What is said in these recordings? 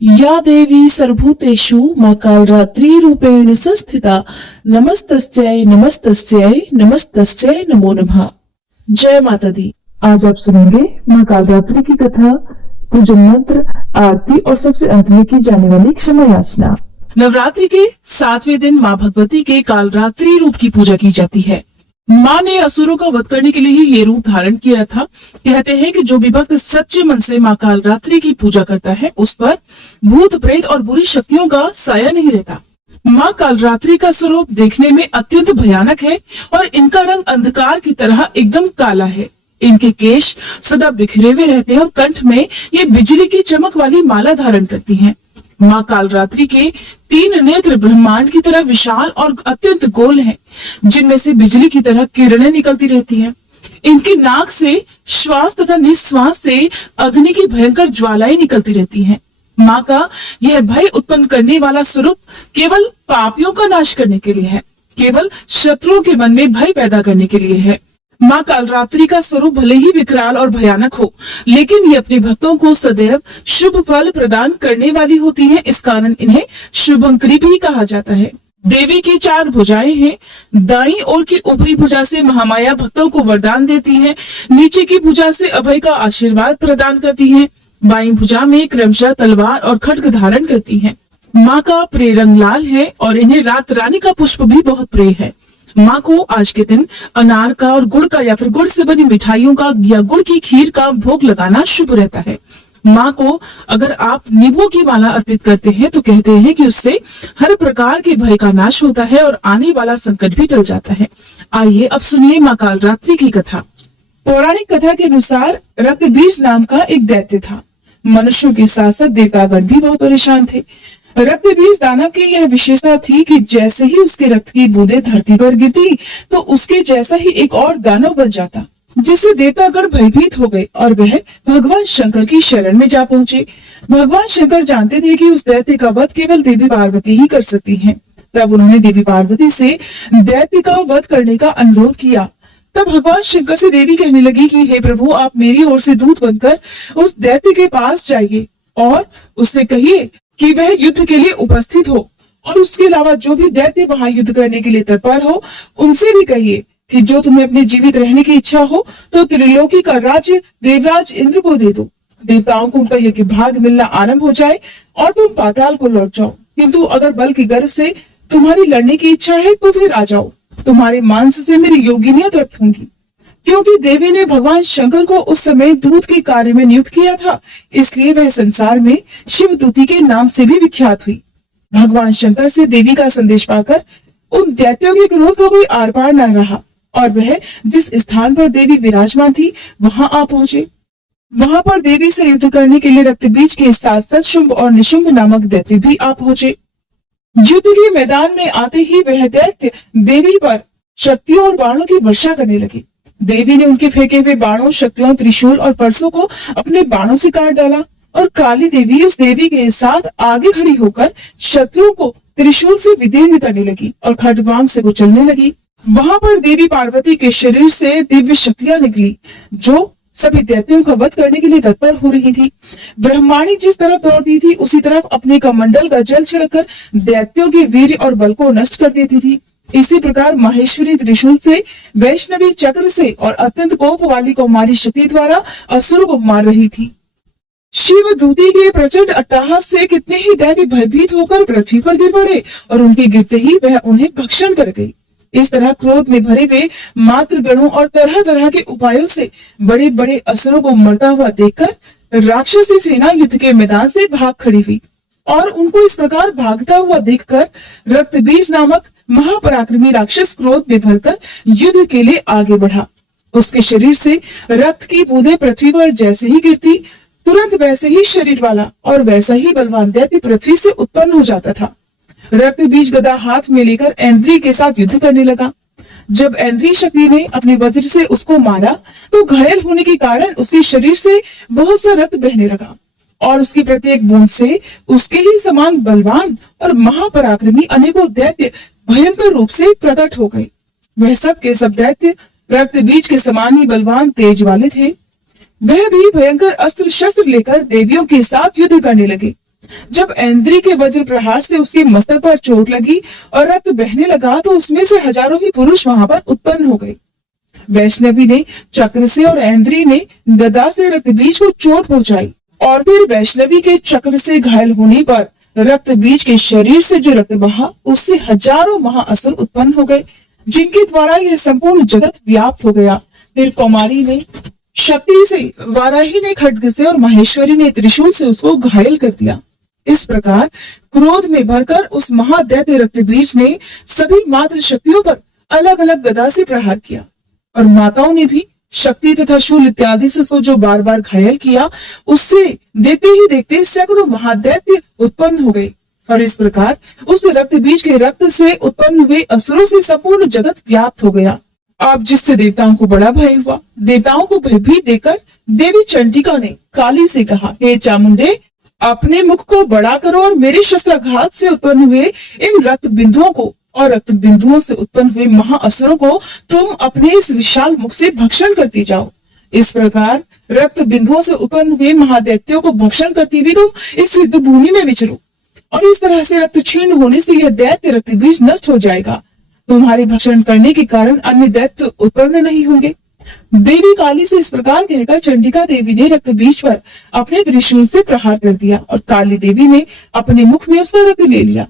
या देवी सर्वभूतेषु मां कालरात्रि रूपेण संस्थिता नमस्तस्यै नमस्तस्यै नमस्तस्यै नमो नमः। जय माता दी। आज आप सुनेंगे मां कालरात्रि की कथा, पूजन मंत्र, आरती और सबसे अंत में की जाने वाली क्षमा याचना। नवरात्रि के 7वें दिन मां भगवती के कालरात्रि रूप की पूजा की जाती है। मां ने असुरों का वध करने के लिए ही ये रूप धारण किया था। कहते हैं कि जो भी भक्त सच्चे मन से मां कालरात्रि की पूजा करता है उस पर भूत प्रेत और बुरी शक्तियों का साया नहीं रहता। मां कालरात्रि का स्वरूप देखने में अत्यंत भयानक है और इनका रंग अंधकार की तरह एकदम काला है। इनके केश सदा बिखरे हुए रहते हैं और कंठ में ये बिजली की चमक वाली माला धारण करती हैं। मां कालरात्रि के 3 नेत्र ब्रह्मांड की तरह विशाल और अत्यंत गोल हैं, जिनमें से बिजली की तरह किरणें निकलती रहती हैं। इनके नाक से श्वास तथा निश्वास से अग्नि की भयंकर ज्वालाएं निकलती रहती हैं। मां का यह भय उत्पन्न करने वाला स्वरूप केवल पापियों का नाश करने के लिए है, केवल शत्रुओं के मन में भय पैदा करने के लिए है। मां कालरात्रि का स्वरूप भले ही विकराल और भयानक हो, लेकिन ये अपने भक्तों को सदैव शुभ फल प्रदान करने वाली होती हैं। इस कारण इन्हें शुभंकरी भी कहा जाता है। देवी की 4 भुजाएं हैं। दाईं ओर की ऊपरी भुजा से महामाया भक्तों को वरदान देती है। नीचे की भुजा से अभय का आशीर्वाद प्रदान करती है। बाईं भुजा में क्रमशः तलवार और खड्ग धारण करती है। माँ का प्रिय रंग लाल है और इन्हें रात रानी का पुष्प भी बहुत प्रिय है। माँ को आज के दिन अनार का और गुड़ का या फिर गुड़ से बनी मिठाइयों का या गुड़ की खीर का भोग लगाना शुभ रहता है। माँ को अगर आप नींबू की माला अर्पित करते हैं तो कहते हैं कि उससे हर प्रकार के भय का नाश होता है और आने वाला संकट भी टल जाता है। आइए अब सुनिए माँ कालरात्रि की कथा। पौराणिक कथा के अनुसार रक्तबीज नाम का एक दैत्य था। मनुष्यों के साथ साथ देवतागण भी बहुत परेशान थे। रक्तबीज दानव की यह विशेषता थी कि जैसे ही उसके रक्त की बूंदें धरती पर गिरती तो उसके जैसा ही एक और दानव बन जाता, जिससे देवतागण भयभीत हो गए और वह भगवान शंकर की शरण में जा पहुंचे। भगवान शंकर जानते थे कि उस दैत्य का वध केवल देवी पार्वती ही कर सकती हैं। तब उन्होंने देवी पार्वती से दैत्य का वध करने का अनुरोध किया। तब भगवान शंकर से देवी कहने लगी कि हे प्रभु, आप मेरी ओर से दूत बनकर उस दैत्य के पास जाइए और उससे कहिए कि वह युद्ध के लिए उपस्थित हो, और उसके अलावा जो भी दैत्य वहां युद्ध करने के लिए तत्पर हो उनसे भी कहिए कि जो तुम्हें अपने जीवित रहने की इच्छा हो तो त्रिलोकी का राज्य देवराज इंद्र को दे दो। देवताओं को उनका यज्ञ भाग मिलना आरंभ हो जाए और तुम पाताल को लौट जाओ। किंतु अगर बल की गर्व से तुम्हारी लड़ने की इच्छा है तो फिर आ जाओ, तुम्हारे मांस से मेरी योगिनियां तृप्त होंगी। क्योंकि देवी ने भगवान शंकर को उस समय दूत के कार्य में नियुक्त किया था, इसलिए वह संसार में शिवदूती के नाम से भी विख्यात हुई। भगवान शंकर से देवी का संदेश पाकर उन दैत्यों के क्रोध का कोई आर पार न रहा और वह जिस स्थान पर देवी विराजमान थी वहां आ पहुंचे। वहां पर देवी से युद्ध करने के लिए रक्तबीज के साथ साथ शुंभ और निशुंभ नामक दैत्य भी आ पहुंचे। युद्ध के मैदान में आते ही वह दैत्य देवी पर शक्तियों और बाणों की वर्षा करने लगे। देवी ने उनके फेंके हुए बाणों, शक्तियों, त्रिशूल और परसों को अपने बाणों से काट डाला और काली देवी उस देवी के साथ आगे खड़ी होकर शत्रुओं को त्रिशूल से विदीर्ण करने लगी और खड्गवांग से कुचलने लगी। वहां पर देवी पार्वती के शरीर से दिव्य शक्तियां निकली जो सभी दैत्यों का वध करने के लिए तत्पर हो रही थी। ब्रह्माणी जिस तरफ दौड़ती थी उसी तरफ अपने कमंडल का जल छिड़कर दैत्यों के वीर और बल को नष्ट कर देती थी। इसी प्रकार माहेश्वरी त्रिशूल से, वैष्णवी चक्र से और अत्यंत कोप वाली कौमारी शक्ति द्वारा असुर को मार रही थी। शिव दूती के प्रचंड अट्टहास से कितने ही दैत्य भयभीत होकर पृथ्वी पर गिर पड़े और उनके गिरते ही वह उन्हें भक्षण कर गई। इस तरह क्रोध में भरे हुए मातृ गणों और तरह तरह के उपायों से बड़े बड़े असुरों को मरता हुआ देखकर राक्षसी सेना युद्ध के मैदान से भाग खड़ी हुई और उनको इस प्रकार भागता हुआ देखकर रक्तबीज नामक महापराक्रमी राक्षस क्रोध में भरकर युद्ध के लिए आगे बढ़ा। उसके शरीर से रक्त की बूंदें पृथ्वी पर जैसे ही गिरती तुरंत वैसे ही शरीर वाला और वैसा ही बलवान दैत्य पृथ्वी से उत्पन्न हो जाता था। रक्तबीज गदा हाथ में लेकर ऐन्द्री के साथ युद्ध करने लगा। जब ऐन्द्री शक्ति ने अपने वज्र से उसको मारा तो घायल होने के कारण उसके शरीर से बहुत सा रक्त बहने लगा और उसकी प्रत्येक बूंद से उसके ही समान बलवान और महापराक्रमी अनेकों दैत्य भयंकर रूप से प्रकट हो गए। वह सब के सब दैत्य रक्तबीज के समान ही बलवान तेज वाले थे। वह भी भयंकर अस्त्र शस्त्र लेकर देवियों के साथ युद्ध करने लगे। जब ऐन्द्री के वज्र प्रहार से उसके मस्तक पर चोट लगी और रक्त बहने लगा तो उसमें से हजारों ही पुरुष वहां पर उत्पन्न हो गए। वैष्णवी ने चक्र से और ऐन्द्री ने गदा से रक्तबीज को चोट पहुंचाई और फिर वैष्णवी के चक्र से घायल होने पर रक्तबीज के शरीर से जो रक्त बहा उससे हजारों महाअसुर उत्पन्न हो गए, जिनके द्वारा यह संपूर्ण जगत व्याप्त हो गया। फिर कौमारी ने शक्ति से, वाराही ने खड्ग से और माहेश्वरी ने त्रिशूल से उसको घायल कर दिया। इस प्रकार क्रोध में भरकर उस महादैत्य रक्तबीज ने सभी मात्र शक्तियों पर अलग अलग गदा से प्रहार किया और माताओं ने भी शक्ति तथा शूल इत्यादि से उसको जो बार बार घायल किया, उससे देखते ही देखते सैकड़ों महादैत्य उत्पन्न हो गए और इस प्रकार उस रक्तबीज के रक्त से उत्पन्न हुए असुरों से संपूर्ण जगत व्याप्त हो गया। अब जिससे देवताओं को बड़ा भय हुआ, देवताओं को भयभीत देखकर देवी चंडिका ने काली से कहा, हे चामुंडे, अपने मुख को बड़ा करो और मेरे शस्त्राघात से उत्पन्न हुए इन रक्त बिंदुओं को और रक्त बिंदुओं से उत्पन्न हुए महाअसुरों को तुम अपने इस विशाल मुख से भक्षण करती जाओ। इस प्रकार रक्त बिंदुओं से उत्पन्न हुए महादैत्यों को भक्षण करती हुई तुम इस युद्ध भूमि में विचरो और इस तरह से रक्त क्षीण होने से यह दैत्य रक्त बीज नष्ट हो जाएगा। तुम्हारे भक्षण करने के कारण अन्य दैत्य उत्पन्न नहीं होंगे। देवी काली से इस प्रकार कहकर चंडिका देवी ने रक्त बीज पर अपने त्रिशूल से प्रहार कर दिया और काली देवी ने अपने मुख में उसका रक्त ले लिया।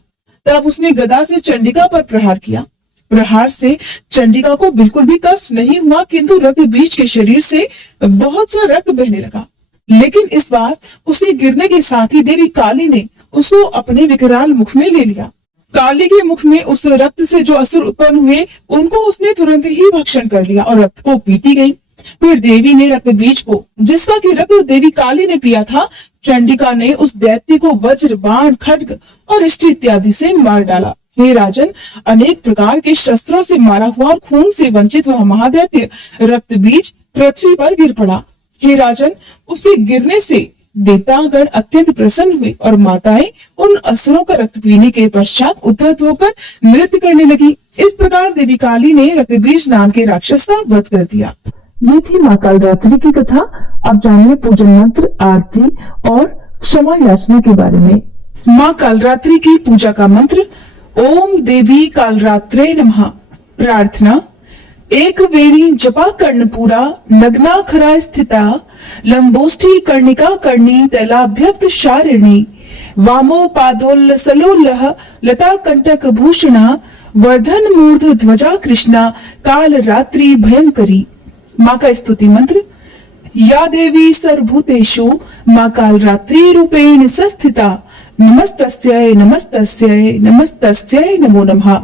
तब उसने गदा से चंडिका पर प्रहार किया। प्रहार से चंडिका को बिल्कुल भी कष्ट नहीं हुआ, किंतु रक्त बीज के शरीर से बहुत सा रक्त बहने लगा। लेकिन इस बार उसके गिरने के साथ ही देवी काली ने उसको अपने विकराल मुख में ले लिया। काली के मुख में उस रक्त से जो असुर उत्पन्न हुए उनको उसने तुरंत ही भक्षण कर लिया और रक्त को पीती गई। फिर देवी ने रक्त बीज को, जिसका कि रक्त देवी काली ने पिया था, चंडिका ने उस दैत्य को वज्र, बाण, खड्ग और इष्टि इत्यादि से मार डाला। हे राजन, अनेक प्रकार के शस्त्रों से मारा हुआ और खून से वंचित वह महादैत्य रक्त बीज पृथ्वी पर गिर पड़ा। हे राजन, उसके गिरने से देवतागण अत्यंत प्रसन्न हुए और माताएं उन असुरों का रक्त पीने के पश्चात उद्धत होकर नृत्य करने लगी। इस प्रकार देवी काली ने रक्तबीज नाम के राक्षस का वध कर दिया। ये थी माँ कालरात्रि की कथा। अब जानिए पूजन मंत्र, आरती और क्षमा याचना के बारे में। माँ कालरात्रि की पूजा का मंत्र, ओम देवी कालरात्रे नमः। प्रार्थना, एक वेणी जपा कर्णपूरा नग्नाखरा स्थिता लंबोष्ठी कर्णिका कर्णी तैलाभ्यक्त शारिणी वामो पादोल्लसलोल्लह लता कंटक भूषणा वर्धन मूर्ध ध्वजा कृष्णा काल रात्रि भयंकरी। माँ का स्तुति मंत्र, या देवी सर्वभूतेषु माँ कालरात्रि रूपेण संस्थिता नमस्तस्यै नमस्तस्यै नमस्तस्यै नमो नमः।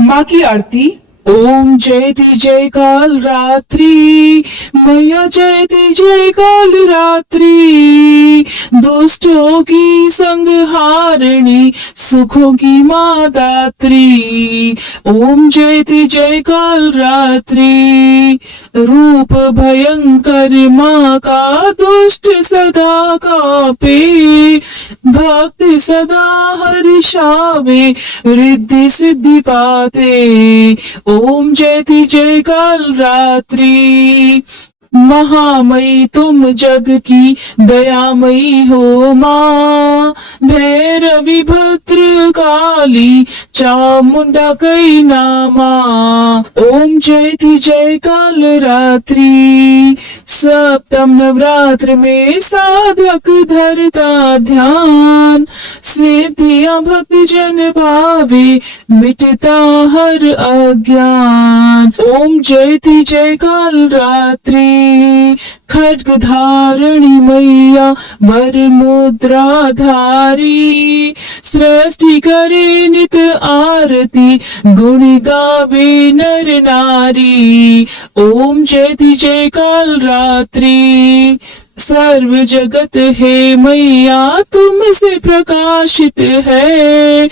माँ की आरती, ओम जयति जय काल रात्रि मैया, जयति जय काल रात्रि, दुष्टों की संहारिणी सुखों की माँ दात्री। ओम जयति जय काल रात्रि, रूप भयंकर माँ का दुष्ट सदा कापे, भक्त सदा हर्षावे रिद्धि सिद्धि पाते। ओम जयति जय काल रात्रि, महामयी तुम जग की दयामयी हो माँ, भैरवी भद्र काली चामुंडा कई नामा। ओम जयति जय काल रात्रि, सप्तम नवरात्र में साधक धरता ध्यान, सिद्धियां भक्त जन पावे मिटता हर अज्ञान। ओम जयति जय काल रात्रि, खड्ग धारणी मैया वर मुद्रा धारी, सृष्टि करे नित आरती गुण गावे नर नारी। ओम जयति जय काल रात्रि, सर्व जगत है मैया तुमसे प्रकाशित है,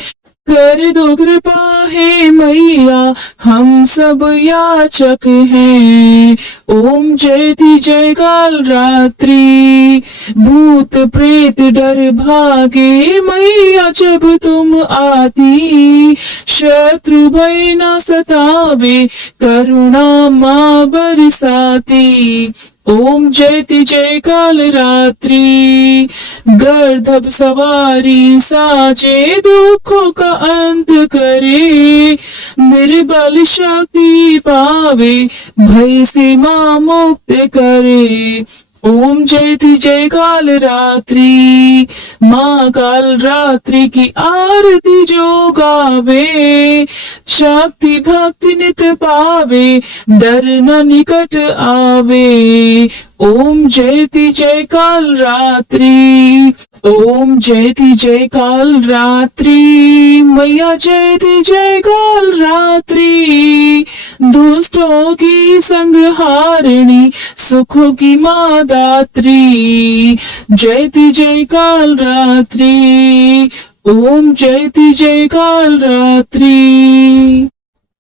कर दो कृपा है मैया हम सब याचक हैं। ओम जयति जय काल रात्रि, भूत प्रेत डर भागे मैया जब तुम आती, शत्रु भय न सतावे करुणा माँ बरसाती। ओम जयति जय काल रात्रि, गर्दभ सवारी साजे दुखों का अंत करे, निर्बल शक्ति पावे भय से मां मुक्त करे। ओम जयति जय काल रात्रि, माँ काल रात्रि की आरती जो गावे, शक्ति भक्ति नित पावे, डर न निकट आवे। ओम जयति जय काल रात्रि, ओम जयति जय काल रात्रि, मैया जयति जय काल रात्रि, दुष्टों की संहारिणी, सुखों की माँ दात्री। जयति जय काल रात्रि, ओम जयति जय काल रात्रि।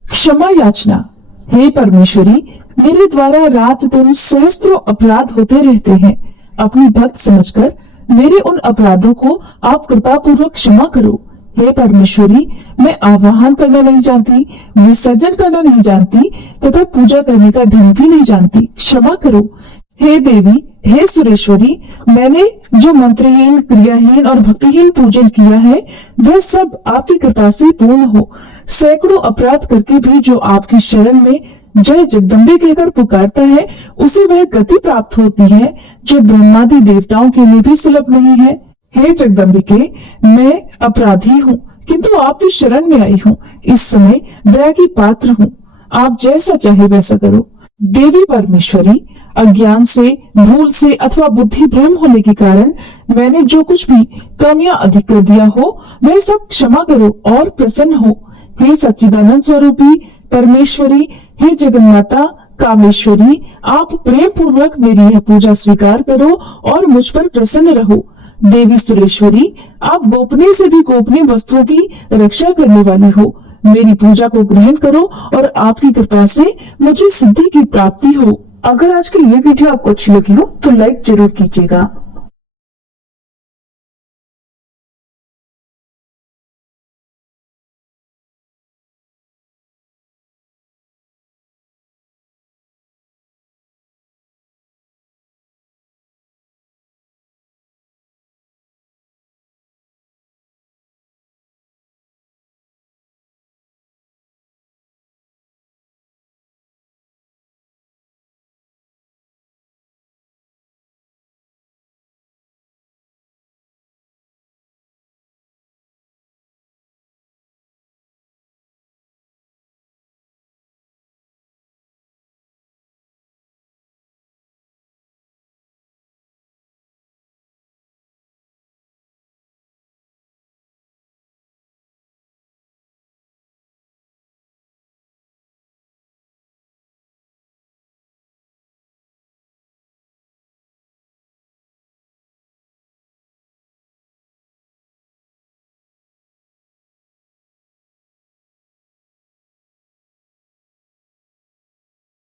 क्षमा याचना। हे परमेश्वरी, मेरे द्वारा रात दिन सहस्त्रों अपराध होते रहते हैं। अपनी भक्त समझकर मेरे उन अपराधों को आप कृपा पूर्वक क्षमा करो। हे परमेश्वरी, मैं आवाहन करना नहीं जानती, विसर्जन करना नहीं जानती तथा पूजा करने का ढंग भी नहीं जानती, क्षमा करो। हे देवी, हे सुरेश्वरी, मैंने जो मंत्रहीन, क्रियाहीन और भक्तिहीन पूजन किया है वह सब आपकी कृपा से पूर्ण हो। सैकड़ों अपराध करके भी जो आपकी शरण में जय जगदम्बे कहकर पुकारता है उसे वह गति प्राप्त होती है जो ब्रह्मादि देवताओं के लिए भी सुलभ नहीं है। हे जगदम्बिके, मैं अपराधी हूँ किंतु आपकी शरण में आई हूँ। इस समय दया की पात्र हूँ, आप जैसा चाहे वैसा करो। देवी परमेश्वरी, अज्ञान से, भूल से अथवा बुद्धि भ्रम होने के कारण मैंने जो कुछ भी कमियां अधिक कर दिया हो वह सब क्षमा करो और प्रसन्न हो। हे सच्चिदानंद स्वरूपी परमेश्वरी, हे जगन्माता कामेश्वरी, आप प्रेम पूर्वक मेरी यह पूजा स्वीकार करो और मुझ पर प्रसन्न रहो। देवी सुरेश्वरी, आप गोपनीय से भी गोपनीय वस्तुओं की रक्षा करने वाली हो। मेरी पूजा को ग्रहण करो और आपकी कृपा से मुझे सिद्धि की प्राप्ति हो। अगर आज की ये वीडियो आपको अच्छी लगी हो तो लाइक जरूर कीजिएगा।